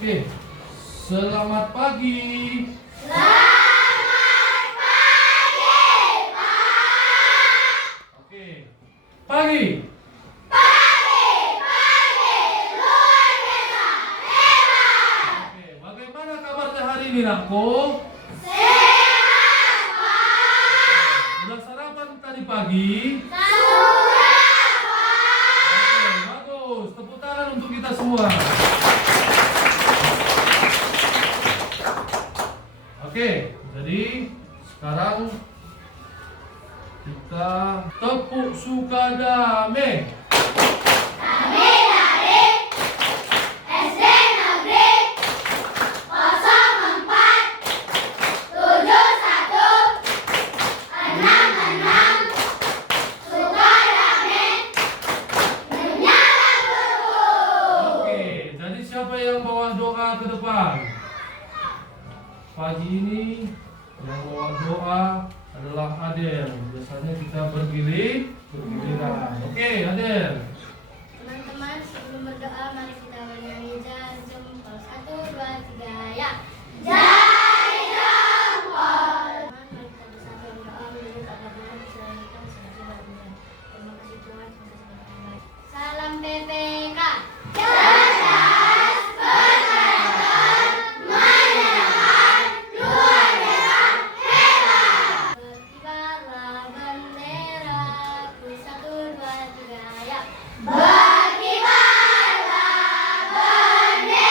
Oke. Selamat pagi. Selamat pagi, Pak. Oke. Pagi. Luar biasa, hebat. Oke, bagaimana kabarnya hari ini, Nakku? Sehat, Pak. Sudah sarapan tadi pagi? Sudah, Oke, bagus. Tepuk tangan untuk kita semua. Oke, jadi sekarang kita tepuk Sukadame. Kami dari SD Negeri 047166 Sukadame menyala guru. Oke, jadi siapa yang bawa doa ke depan? Pagi ini yang bawa doa adalah Adel. Biasanya kita bergiliran. Oke, Adel. Teman-teman, sebelum berdoa mari kita bernyanyi Jari Jempol 1, 2, 3 ya. Jari jempol. Mari kita bersama berdoa menuju kepada Tuhan selama selanjutnya. Terima kasih Tuhan, terima kasih Tuhan. Salam PPK. Cerdas, berkreatif, menyenangkan, luar biasa, hebat. Berkibarlah benderaku 1, 2, 3 ya. Berkibarlah benderaku,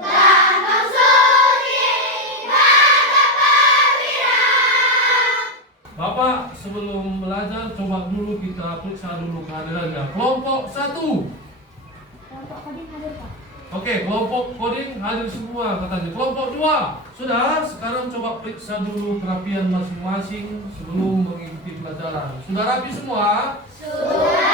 lambang suci gagah perwira. Bapak, sebelum belajar coba dulu kita periksa dulu kehadirannya. Kelompok 1. Kelompok koding hadir, Pak. Oke, kelompok coding hadir semua katanya. Kelompok 2. Sudah, sekarang coba periksa dulu kerapian masing-masing sebelum mengikuti pelajaran. Sudah rapi semua? Oke.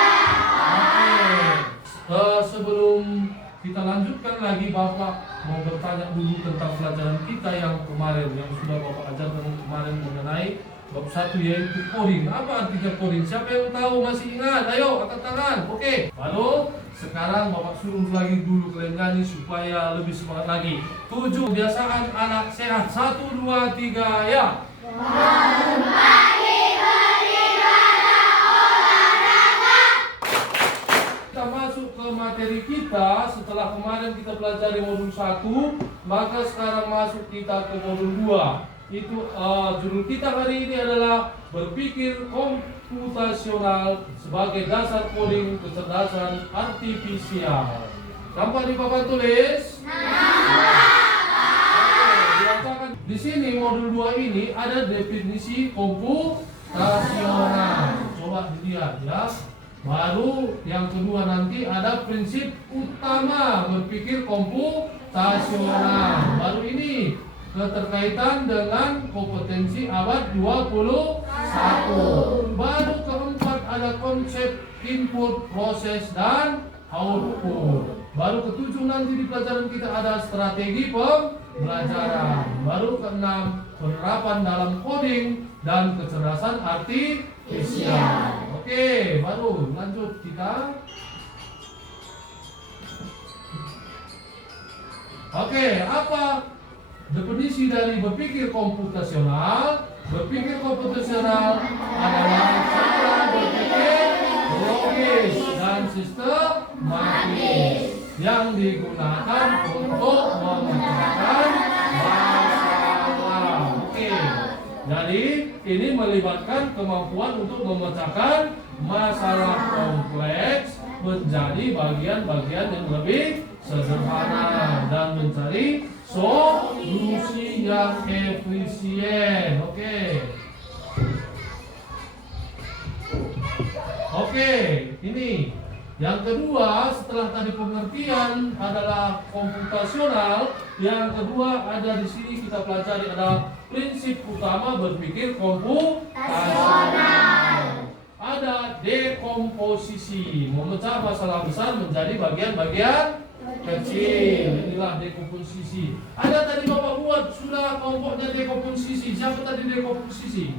Sebelum kita lanjutkan lagi, Bapak mau bertanya dulu tentang pelajaran kita yang kemarin, yang sudah Bapak ajarkan kemarin mengenai bab 1 yaitu coding. Apa artinya coding? Siapa yang tahu, masih ingat? Ayo angkat tangan. Oke. Lalu sekarang Bapak suruh lagi dulu kalian nyanyi supaya lebih semangat lagi. 7 kebiasaan anak sehat. 1, 2, 3 ya. Bangun pagi beribadah olahraga. Kita masuk ke materi kita. Setelah kemarin kita pelajari modul 1, maka sekarang masuk kita ke modul 2. Itu judul kita hari ini adalah berpikir komputasional sebagai dasar coding kecerdasan artifisial. Nampak di papan tulis? Dibacakan. Di sini modul 2 ini ada definisi komputasional. Coba dilihat ya. Baru yang kedua nanti ada prinsip utama berpikir komputasional. Baru ini keterkaitan dengan kompetensi abad 21. Baru keempat ada konsep input, proses, dan output. Baru ketujuh nanti di pelajaran kita ada strategi pembelajaran. Baru keenam penerapan dalam coding dan kecerdasan artifisial. Oke, baru lanjut kita. Oke, apa definisi dari berpikir komputasional? Berpikir komputasional adalah cara berpikir logis dan sistematis yang digunakan untuk memecahkan masalah. Oke. Jadi ini melibatkan kemampuan untuk memecahkan masalah kompleks menjadi bagian-bagian yang lebih sederhana dan mencari solusi yang efisien. Oke, ini yang kedua. Setelah tadi pengertian adalah komputasional, yang kedua ada di sini kita pelajari adalah prinsip utama berpikir komputasional. Ada dekomposisi, memecah masalah besar menjadi bagian-bagian kecil. Inilah dekomposisi. Ada tadi Bapak buat sudah kelompoknya dekomposisi. Siapa tadi dekomposisi?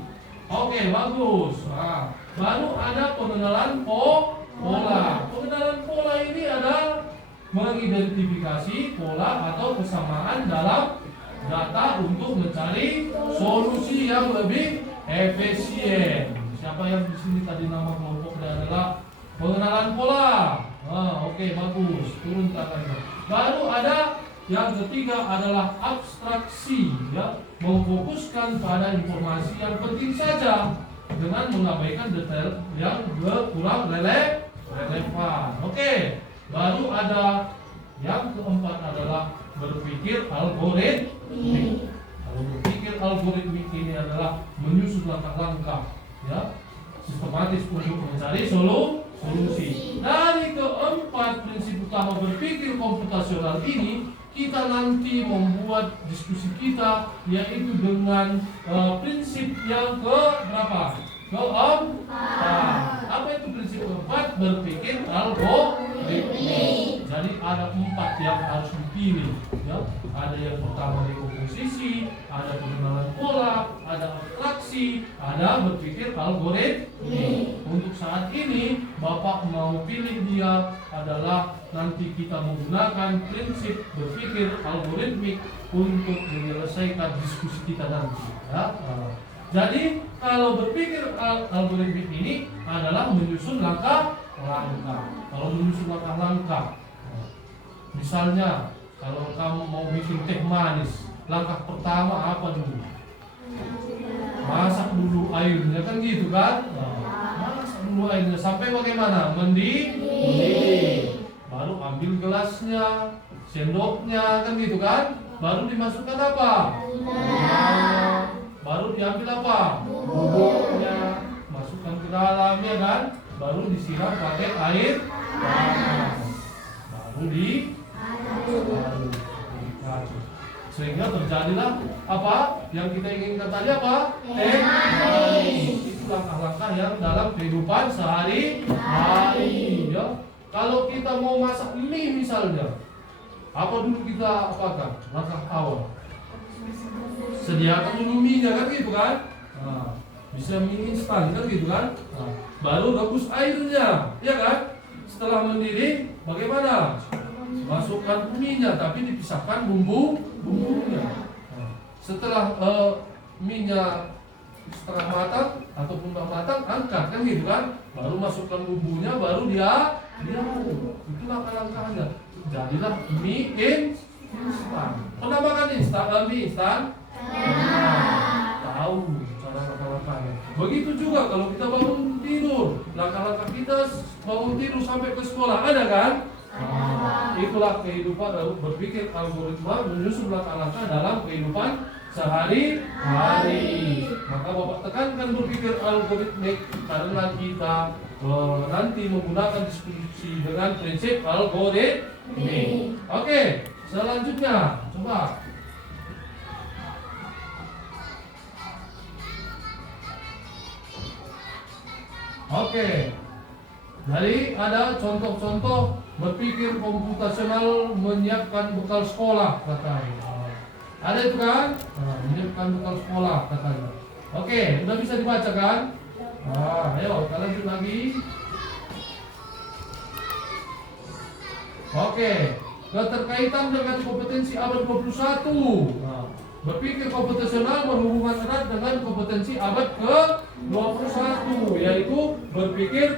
Oke, bagus. Nah, baru ada pengenalan pola. Pengenalan pola ini ada mengidentifikasi pola atau kesamaan dalam data untuk mencari solusi yang lebih efisien. Siapa yang di sini tadi nama kelompoknya adalah pengenalan pola? Oke, bagus. Turun tangannya. Baru ada yang ketiga adalah abstraksi, ya, memfokuskan pada informasi yang penting saja dengan mengabaikan detail yang kurang relevan. Oke, baru ada yang keempat adalah berpikir algoritmik. Kalau berpikir algoritmik ini adalah menyusun langkah-langkah, ya, sistematis untuk mencari solusi. Dari keempat prinsip utama berpikir komputasional ini, kita nanti membuat diskusi kita yaitu dengan prinsip yang ke berapa? Keempat. Apa itu prinsip keempat? Berpikir algoritmik. Jadi ada 4 yang harus dipilih, ya. Ada yang pertama dekomposisi, ada pengenalan pola, ada abstraksi, ada berpikir algoritmik. Untuk saat ini Bapak mau pilih dia adalah nanti kita menggunakan prinsip berpikir algoritmik untuk menyelesaikan diskusi kita nanti, ya. Jadi kalau berpikir algoritmik ini adalah menyusun langkah-langkah. Kalau menyusun langkah-langkah, misalnya kalau kamu mau bikin teh manis, langkah pertama apa dulu? Masak dulu airnya, kan gitu kan? Masak dulu airnya sampai bagaimana? Mendidih. Baru ambil gelasnya, sendoknya, kan gitu kan? Baru dimasukkan apa? Gulanya. Baru diambil apa? Bubuknya, masukkan ke dalam, ya kan? Baru disiram pakai air panas. Baru diaduk. Sehingga terjadilah apa yang kita inginkan tadi, apa? Teh manis. Itu langkah-langkah yang dalam kehidupan sehari-hari, ya. Kalau kita mau masak mie misalnya, apa dulu kita apakan? Langkah awal, sediakan dulu mie-nya, kan gitu kan? Bisa mie instan, kan gitu kan? Baru rebus airnya, ya kan? Setelah mendidih, bagaimana? Masukkan mie-nya, tapi dipisahkan bumbunya. Setelah mie-nya setengah matang ataupun udah matang, angkat, kan gitu kan? Baru masukkan bumbunya, baru dia itu langkah-langkahnya. Jadilah mie instan. Pernah makan mie instan? Tahu cara langkah-langkahnya. Begitu juga kalau kita bangun tidur, langkah-langkah kita bangun tidur sampai ke sekolah, ada kan? Itulah kehidupan berpikir algoritma, menyusun langkah-langkah dalam kehidupan sehari-hari. Maka Bapak tekankan berpikir algoritmik karena kita nanti menggunakan diskusi dengan prinsip algoritmik. Oke, selanjutnya coba. Oke, jadi ada contoh-contoh berpikir komputasional menyiapkan bekal sekolah katanya. Ada itu kan? Menyiapkan bekal sekolah katanya. Oke, udah bisa dibaca kan? Ayo kita lanjut lagi. Oke, keterkaitan dengan kompetensi abad 21. Berpikir komputasional berhubungan erat dengan kompetensi abad ke-21, yaitu berpikir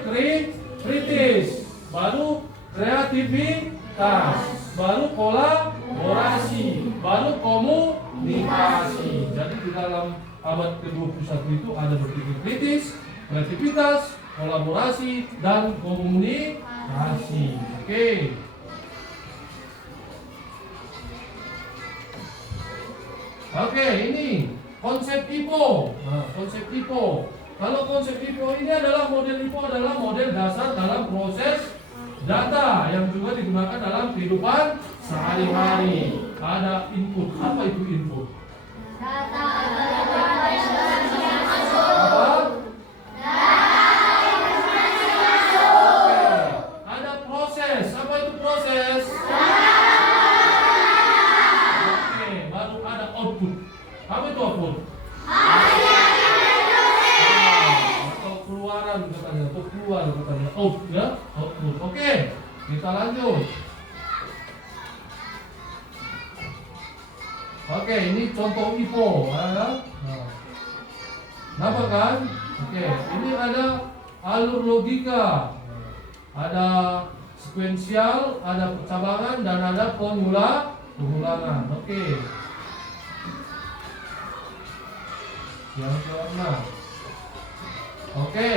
kritis, baru kreativitas, baru kolaborasi, baru komunikasi. Jadi di dalam abad ke-21 itu ada berpikir kritis, kreativitas, kolaborasi, dan komunikasi. Oke. Oke, ini konsep IPO. Konsep IPO. Kalau konsep IPO ini adalah model IPO adalah model dasar dalam proses data yang juga digunakan dalam kehidupan sehari-hari. Ada input. Apa itu input? Data. Apa? Oke. Ada proses. Apa itu proses? Oke, baru ada output. Apa itu output? Atau keluaran katanya, atau keluar katanya. Out, ya? Output. Oke, kita lanjut. Oke, ini contoh IPO. Nah, nampak kan? Oke, ini ada alur logika, ada sekuensial, ada percabangan, dan ada pengulangan. Oke. Yang keenam. Oke.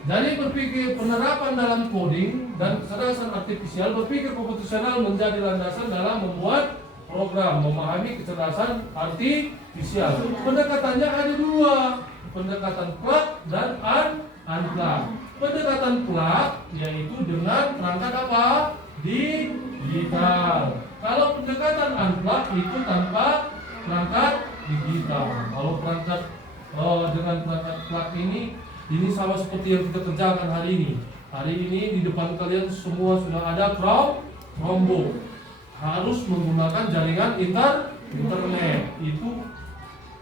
Jadi berpikir penerapan dalam coding dan kecerdasan artifisial, berpikir komputasional menjadi landasan dalam membuat program, memahami kecerdasan artifisial. Pendekatannya ada dua, pendekatan plug dan unplug. Pendekatan plug yaitu dengan perangkat apa? Digital. Kalau pendekatan unplug itu tanpa perangkat digital. Kalau perangkat dengan perangkat plug ini sama seperti yang kita kerjakan hari ini. Hari ini di depan kalian semua sudah ada Chromebook. Harus menggunakan jaringan internet. Itu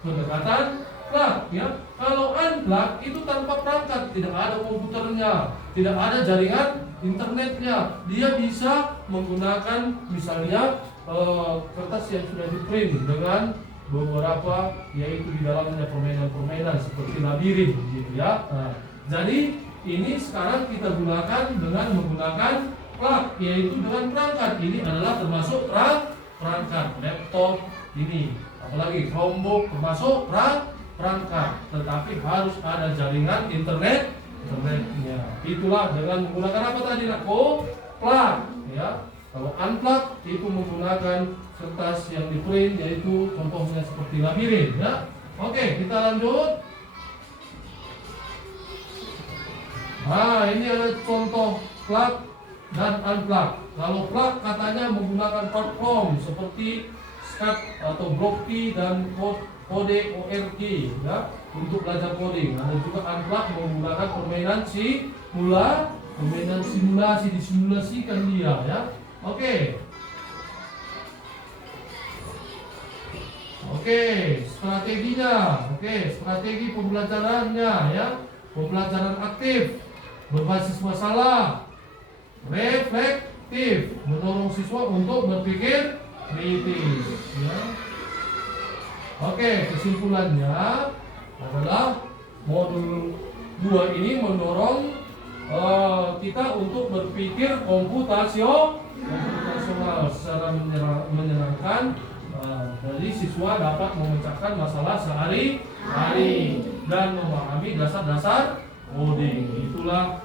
pendekatan plug ya. Kalau unplug itu tanpa perangkat, tidak ada komputernya, tidak ada jaringan internetnya. Dia bisa menggunakan misalnya kertas yang sudah di print dengan beberapa yaitu di dalamnya permainan-permainan seperti labirin gitu ya. Nah, jadi ini sekarang kita gunakan dengan menggunakan plug yaitu dengan perangkat. Ini adalah termasuk perangkat laptop ini, apalagi Chromebook termasuk perangkat, tetapi harus ada jaringan internetnya. Itulah dengan menggunakan apa tadi nakko? Plug ya. Kalau unplug itu menggunakan kertas yang di print yaitu contohnya seperti labirin ya. Oke, kita lanjut. Nah, ini ada contoh plug dan unplug. Kalau plug katanya menggunakan platform seperti Skype atau Blockly dan kode ORG ya untuk belajar coding. Ada juga unplug menggunakan permainan simulasi, disimulasikan dia ya. Oke, strateginya. Strategi pembelajarannya ya. Pembelajaran aktif, berbasis masalah, reflektif, mendorong siswa untuk berpikir kritis ya. Kesimpulannya adalah modul 2 ini mendorong kita untuk berpikir komputasional secara menyenangkan. Jadi siswa dapat memecahkan masalah sehari-hari dan memahami dasar-dasar coding. Itulah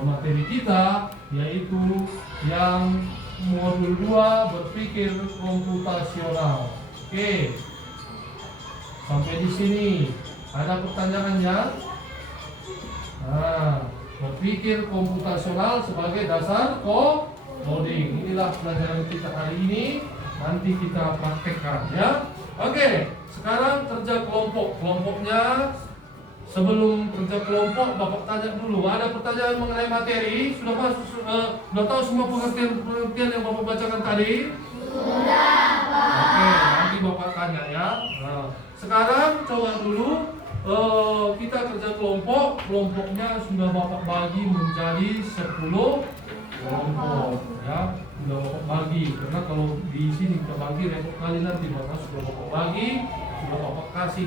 materi kita, yaitu yang modul 2 berpikir komputasional. Oke, sampai di sini ada pertanyaannya. Nah, berpikir komputasional sebagai dasar coding. Inilah pelajaran kita hari ini. Nanti kita praktekkan ya. Oke, sekarang kerja kelompok. Kelompoknya sebelum kerja kelompok, Bapak tanya dulu. Ada pertanyaan mengenai materi? Sudah tahu semua pengertian yang Bapak bacakan tadi? Sudah, Pak. Oke, nanti Bapak tanya ya. Nah, sekarang coba dulu kita kerja kelompok. Kelompoknya sudah Bapak bagi menjadi 10 kelompok ya. Sudah Bapak bagi, karena kalau di sini kita bagi repot kali nanti, maka sudah Bapak bagi, sudah Bapak kasih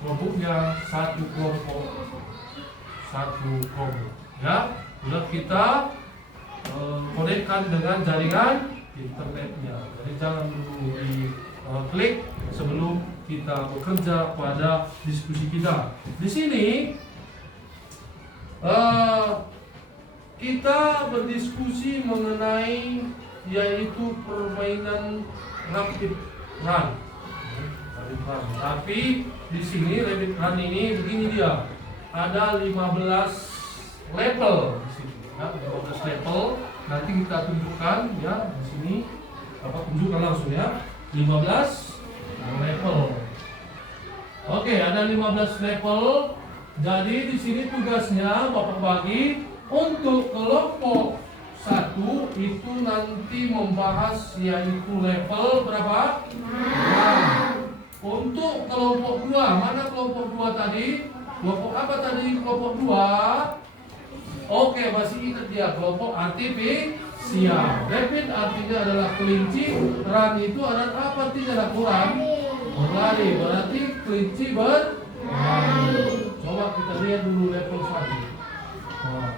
kelompoknya satu kelompok ya. Sudah kita konekkan dengan jaringan internetnya. Jadi jangan dulu di klik sebelum kita bekerja pada diskusi kita. Di sini kita berdiskusi mengenai yaitu permainan rapid run. Tapi di sini rapid run ini begini dia. Ada 15 level di sini. Ya, 15 level. Nanti kita tunjukkan ya di sini. Bapak tunjukkan langsung ya. 15 level. Oke, ada 15 level. Jadi di sini tugasnya Bapak bagi. Untuk kelompok 1 itu nanti membahas yaitu level berapa? 6. Untuk kelompok 2, mana kelompok 2 tadi? Kelompok apa tadi kelompok 2? Oke, masih ingat dia, kelompok artifisial. siang. Rabbit artinya adalah kelinci. Run itu adalah apa artinya? Adalah kurang berlari. Berarti kelinci berlari. Coba kita lihat dulu level 1. Nah,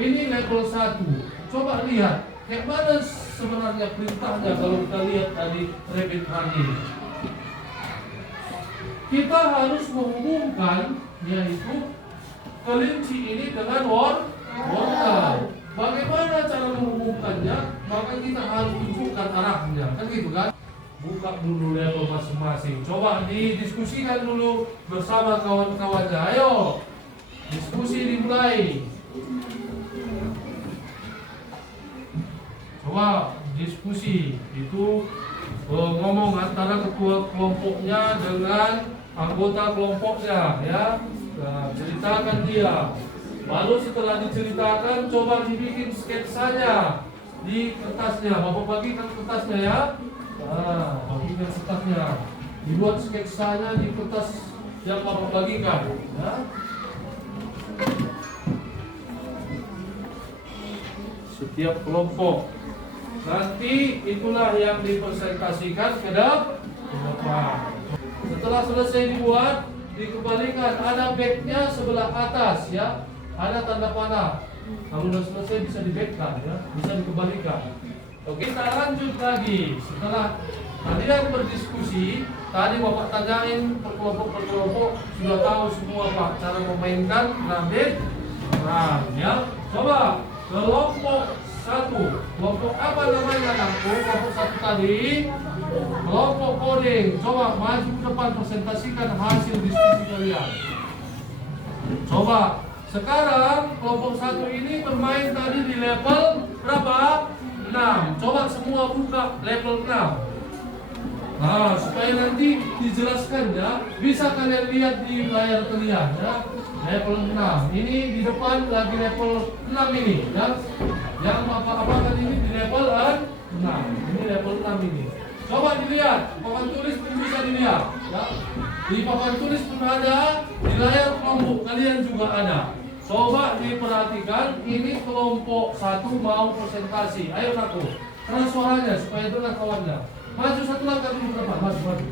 ini level 1. Coba lihat kayak mana sebenarnya perintahnya kalau kita lihat tadi rabbit run ini. Kita harus menghubungkan yaitu kelinci ini dengan wortel. Bagaimana cara menghubungkannya? Maka kita harus tunjukkan arahnya, kan gitu kan? Buka dulu level masing-masing. Coba didiskusikan dulu bersama kawan-kawannya. Ayo, diskusi dimulai. Coba diskusi itu ngomong antara ketua kelompoknya dengan anggota kelompoknya, ya. Nah, ceritakan dia. Lalu setelah diceritakan, coba dibikin sketsanya di kertasnya. Bapak bagikan kertasnya ya. Nah, bagikan kertasnya. Dibuat sketsanya di kertas yang Bapak bagikan. Ya. Setiap kelompok. Nanti itulah yang dipresentasikan ke depan. Setelah selesai dibuat, dikembalikan. Ada backnya sebelah atas ya. Ada tanda panah. Kalau sudah selesai bisa di-backkan ya, bisa dikembalikan. Oke, kita lanjut lagi. Setelah kalian berdiskusi, tadi Bapak tanyain per kelompok sudah tahu semua Pak cara memainkan rabbit run ya. Coba kelompok 1. Kelompok apa namanya anakku? Kelompok 1 tadi. Kelompok coding. Coba maju ke depan presentasikan hasil diskusi kalian. Coba sekarang kelompok 1 ini bermain tadi di level berapa? 6. Coba semua buka level 6. Nah, supaya nanti dijelaskan ya, bisa kalian lihat di layar kalian ya. Level 6. Ini di depan lagi level 6 ini ya. Yang apa-apa ini di level 6. Ini level 6 ini. Coba dilihat, papan tulis pun bisa dilihat ya. Di papan tulis pun ada, di layar kelompok kalian juga ada. Coba diperhatikan, ini kelompok 1 mau presentasi. Ayo aku, keras suaranya supaya dengar kawannya. Maju satu langkah dulu ke depan, maju.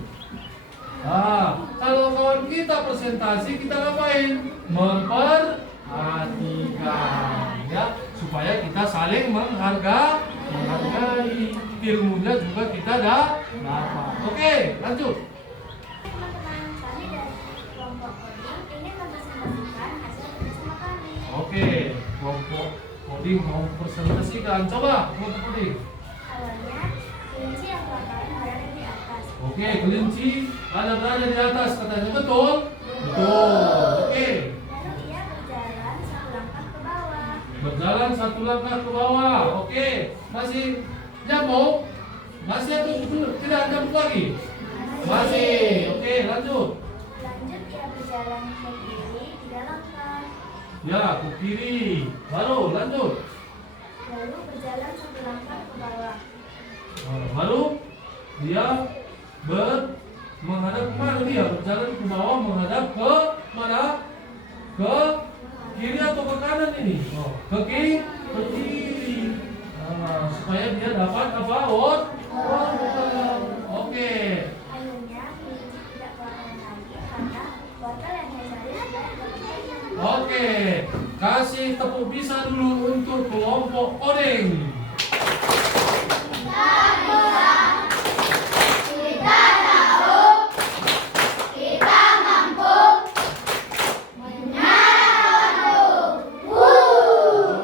Nah, kalau kawan kita presentasi, kita ngapain? Memperhatikan, ya, supaya kita saling menghargai. Ilmunya juga kita dapat. Oke, lanjut. Teman-teman, kami dari kelompok coding ingin mempresentasikan hasil kerjasama kami. Oke, kelompok coding mau presentasikan. Coba kelompok coding. Awalnya, kelinci yang kelaparan berada di atas. Oke, kelinci ada berada di atas, katanya betul? Betul. Oke. Lalu ia berjalan satu langkah ke bawah. Berjalan satu langkah ke bawah. Oke. Masih nyambung? Masih atau tidak nyambung lagi? Masih. Oke, lanjut. Lanjut ia berjalan ke kiri 3 langkah. Ya, ke kiri. Baru lanjut. Lalu berjalan satu langkah ke bawah. Baru dia menghadap ke mana dia? Berjalan ke bawah menghadap ke mana? Ke kiri atau ke kanan ini? Oh, ke kiri. Ke kiri. Nah, supaya dia dapat apa? Wortel. Oke. Akhirnya kelinci tidak kelaparan lagi karena wortel yang ia cari sudah didapatkannya. Oke. Kasih tepuk bisa dulu untuk kelompok coding.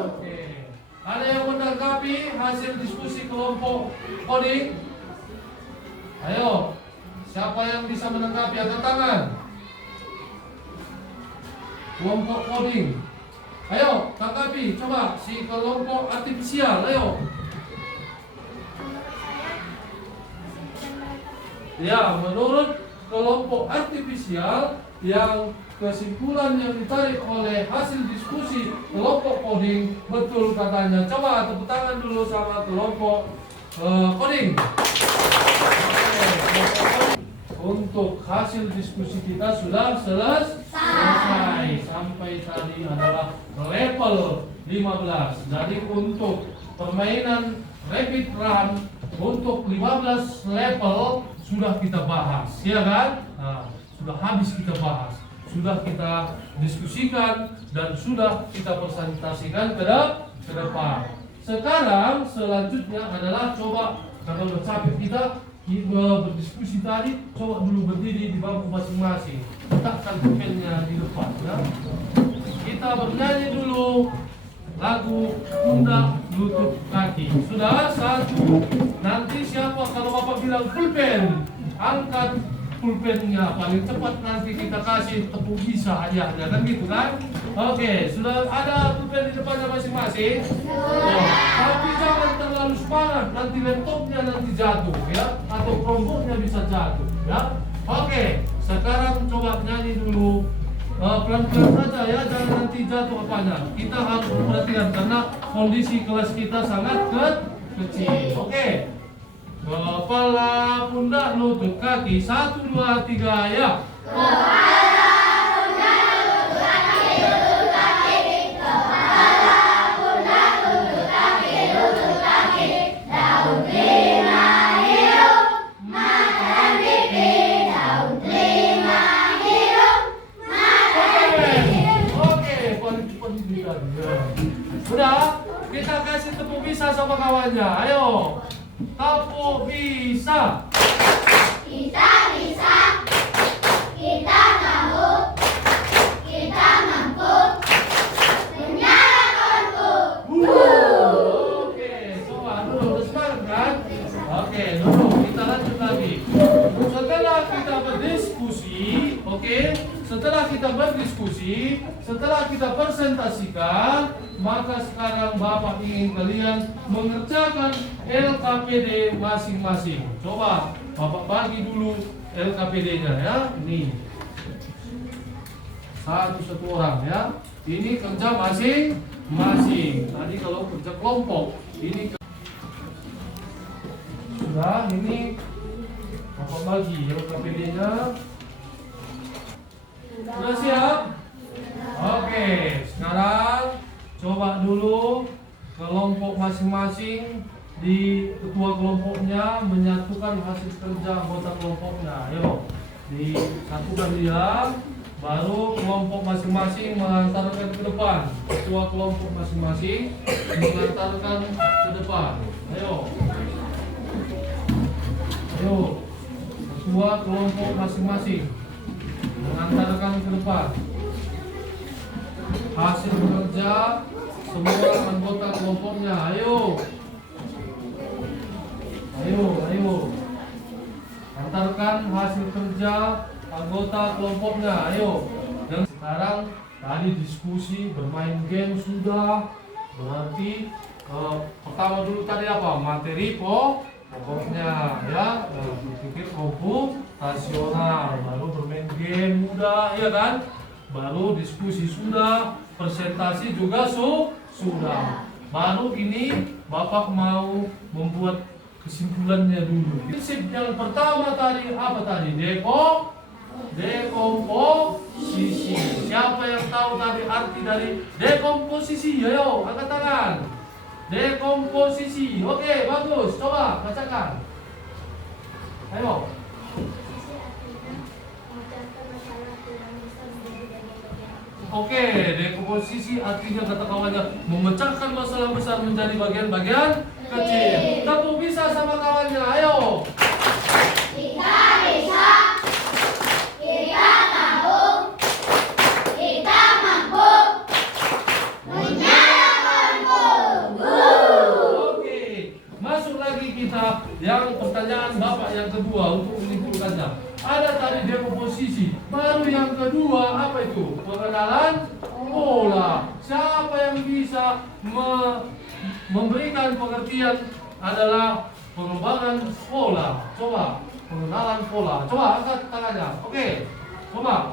Oke. Ada yang menanggapi hasil diskusi kelompok coding? Ayo. Siapa yang bisa menanggapi? Angkat tangan. Kelompok coding. Ayo, tanggapi. Coba si kelompok artifisial. Ayo. Menurut saya, kesimpulan mereka Ya, menurut kelompok artifisial yang kesimpulan yang ditarik oleh hasil diskusi kelompok coding betul katanya. Coba tepuk tangan dulu sama kelompok coding. Untuk hasil diskusi kita sudah selesai. Sampai tadi adalah level 15. Jadi untuk permainan rapid run untuk 15 level sudah kita bahas, ya kan? Nah, sudah habis kita bahas, sudah kita diskusikan dan sudah kita presentasikan ke depan. Sekarang selanjutnya adalah coba, karena udah capek kita berdiskusi tadi, coba dulu berdiri di bangku masing-masing, letakkan pulpennya di depan, ya. Kita bernyanyi dulu lagu pundak lutut kaki. Sudah satu. Nanti siapa kalau bapak bilang pulpen, angkat pulpennya. Paling cepat nanti kita kasih tepuk bisa aja, kan gitu kan? Oke, sudah ada pulpen di depannya masing-masing. Oh, tapi jangan terlalu semangat, nanti laptopnya nanti jatuh, ya, atau Chromebooknya bisa jatuh, ya. Oke, sekarang coba nyanyi dulu. Pelan-pelan saja ya, jangan nanti jatuh apanya. Kita harus perhatikan karena kondisi kelas kita sangat kecil. Oke. Kepala, pundak, lutut, kaki. 1, 2, 3 ya. Kepala, pundak, lutut, kaki, lutut, kaki. Kepala, pundak, lutut, kaki, lutut, kaki. Daun telinga hidup, makan pipi. Daun telinga hidup, sudah, kita kasih tepuk bisa sama kawannya. Ayo, tepuk bisa. Kita bisa. Kita mampu. Kita mampu. Menyalakanku. Oke, coba dulu, udah semangat kan? Oke, dulu kita lanjut lagi. Setelah kita berdiskusi, oke? Setelah kita berdiskusi, setelah kita presentasikan, maka sekarang Bapak ingin kalian mengerjakan LKPD masing-masing. Coba Bapak bagi dulu LKPD-nya ya. Ini satu orang ya. Ini kerja masing-masing. Tadi kalau kerja kelompok, ini sudah. Ini Bapak bagi LKPD-nya. Sudah siap? Oke, sekarang coba dulu kelompok masing-masing di ketua kelompoknya menyatukan hasil kerja anggota kelompoknya. Ayo, disatukan dia, baru kelompok masing-masing mengantarkan ke depan. Ketua kelompok masing-masing mengantarkan ke depan. Ayo, ketua kelompok masing-masing mengantarkan ke depan hasil kerja semua anggota kelompoknya. Ayo, antarkan hasil kerja anggota kelompoknya. Ayo. Dan sekarang tadi diskusi, bermain game sudah. Berarti pertama dulu tadi apa? Materi pokoknya ya, berpikir komputasional, baru bermain game udah, ya kan? Baru diskusi sudah, presentasi juga sudah. Baru ini Bapak mau membuat kesimpulannya dulu. Prinsip yang pertama tadi apa tadi? Dekomposisi. Siapa yang tahu tadi arti dari dekomposisi? Ayo, angkat tangan. Dekomposisi. Oke, bagus. Coba bacakan. Ayo. Oke, dekomposisi artinya kata kawannya memecahkan masalah besar menjadi bagian-bagian kecil. Tepuk bisa sama kawannya. Ayo. Kita bisa. Kita tahu. Kita mampu. Menyalakanku. Oke, masuk lagi kita yang pertanyaan Bapak yang kedua untuk menyimpulkannya. Ada tadi dekomposisi, baru yang kedua apa itu? Pengenalan pola. Siapa yang bisa memberikan pengertian adalah pengembangan pola. Coba, pengenalan pola. Coba angkat tangannya. Oke, coba.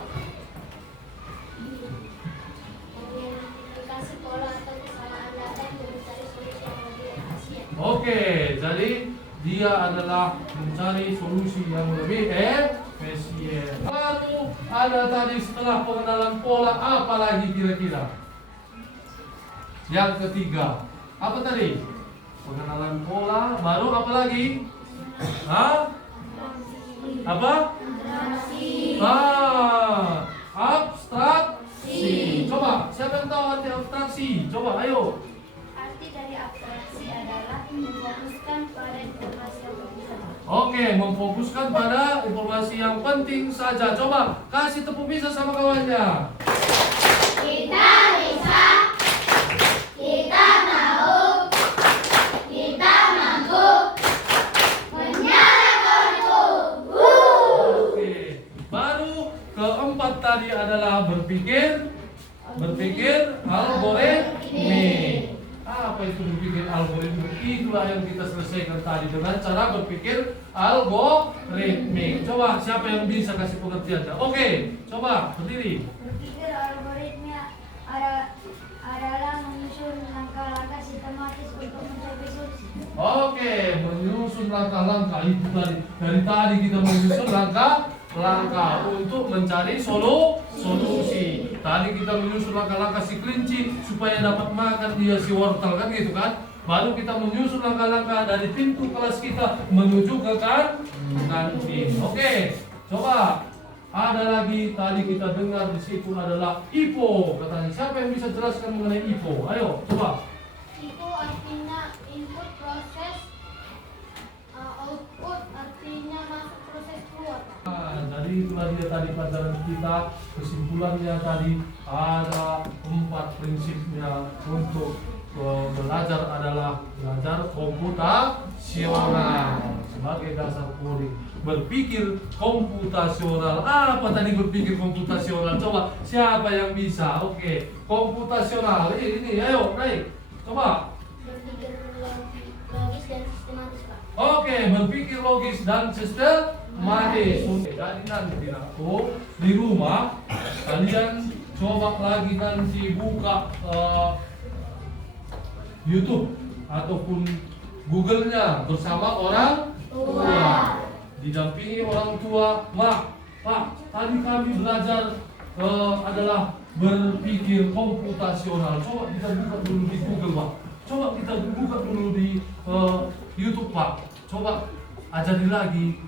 Identifikasi pola atau kesalahan data yang mencari solusi yang lebih efisien. Oke, jadi dia adalah mencari solusi yang lebih efisien. Lalu ada tadi setelah pengenalan pola apa lagi kira-kira? Yang ketiga, apa tadi? pengenalan pola. Baru apa lagi? Hah? Apa? Abstraksi. Coba, siapa yang tahu arti abstraksi? Coba, ayo. Arti dari abstraksi adalah memfokuskan pada informasi yang penting. Oke, memfokuskan pada informasi yang penting saja. Coba, kasih tepuk bisa sama kawannya. Kita bisa, kita mau, kita mampu menyalakan itu. Oke, baru keempat tadi adalah berpikir algoritmik. Apa itu berpikir algoritmik? Itulah yang kita selesaikan tadi dengan cara berpikir algoritmik. Coba, siapa yang bisa kasih pengertiannya? Oke, coba berdiri. Berpikir algoritma adalah menyusun langkah-langkah sistematis untuk mencapai solusi. Oke, menyusun langkah-langkah itu dari tadi kita menyusun langkah-langkah untuk mencari solusi. Tadi kita menyusun langkah-langkah si kelinci supaya dapat makan dia si wortel kan gitu kan. Baru kita menyusun langkah-langkah dari pintu kelas kita menuju ke kantin. Oke, coba ada lagi tadi kita dengar di situ adalah IPO katanya. Siapa yang bisa jelaskan mengenai IPO? Ayo, coba. Itu artinya input proses, output artinya masuk proses keluar. Jadi itulah dia tadi pelajaran kita. Kesimpulannya tadi ada 4 prinsipnya untuk belajar adalah belajar komputasional sebagai dasar coding. Berpikir komputasional. Apa tadi berpikir komputasional? Coba siapa yang bisa? Oke, komputasional. Ini ayo naik. Coba. Berpikir logis dan sistematis, Pak. Oke, berpikir logis dan sistematis. Jadi nanti aku di rumah kalian coba lagi nanti buka YouTube ataupun Google-nya bersama orang tua. Didampingi orang tua. Pak, tadi kami belajar adalah berpikir komputasional. Coba kita buka dulu di Google, Pak. Coba kita buka dulu di YouTube, Pak. Coba ajari lagi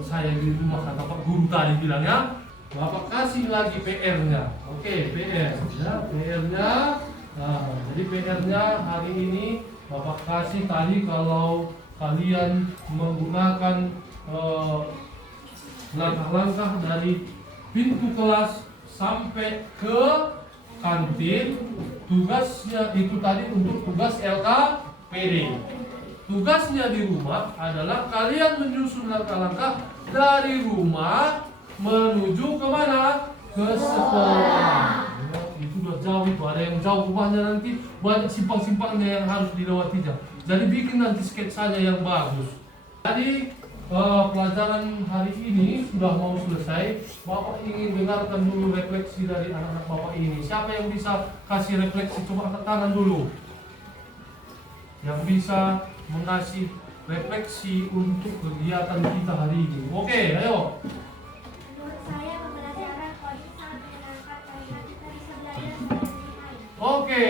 saya di rumah, kata Pak Guru tadi bilang ya. Bapak kasih lagi PR-nya. Oke, PR ya, PR-nya. Nah, jadi PR-nya hari ini Bapak kasih tadi kalau kalian menggunakan langkah-langkah dari pintu kelas sampai ke kantin. Tugasnya itu tadi untuk tugas LKPD. Tugasnya di rumah adalah kalian menyusun langkah-langkah dari rumah menuju kemana? Ke sekolah. Ya, itu udah jauh itu. Ada yang jauh rumahnya nanti banyak simpang-simpangnya yang harus dilewatinya. Jadi bikin nanti sketsanya yang bagus. Jadi pelajaran hari ini sudah mau selesai. Bapak ingin dengarkan dulu refleksi dari anak-anak Bapak ini. Siapa yang bisa kasih refleksi? Coba angkat tangan dulu. Yang bisa mengasih refleksi untuk kegiatan kita hari ini. Oke, ayo. Menurut saya pembelajaran coding sangat menyenangkan karena kita bisa belajar secara lebih. Oke,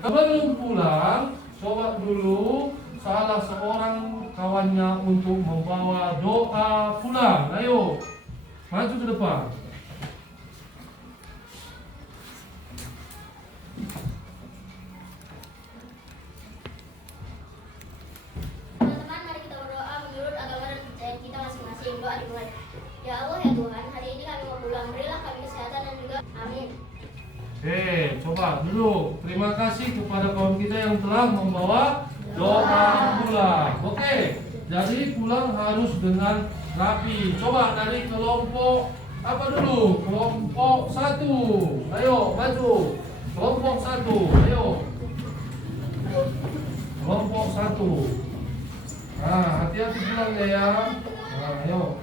sebelum pulang, coba dulu salah seorang kawannya untuk membawa doa pulang. Ayo, maju ke depan. Teman-teman, mari kita berdoa menurut agama dan kepercayaan kita masing-masing. Doa dimulai. Ya Allah, ya Tuhan, hari ini kami mau pulang. Berilah kami kesehatan dan juga amin. Oke, coba dulu. Terima kasih kepada kawan kita yang telah membawa doa pulang. Oke, jadi pulang harus dengan rapi. Coba dari kelompok apa dulu? Kelompok 1. Ayo, maju. Kelompok 1. Ayo. Kelompok 1. Nah, hati-hati pulangnya ya. Nah, ayo.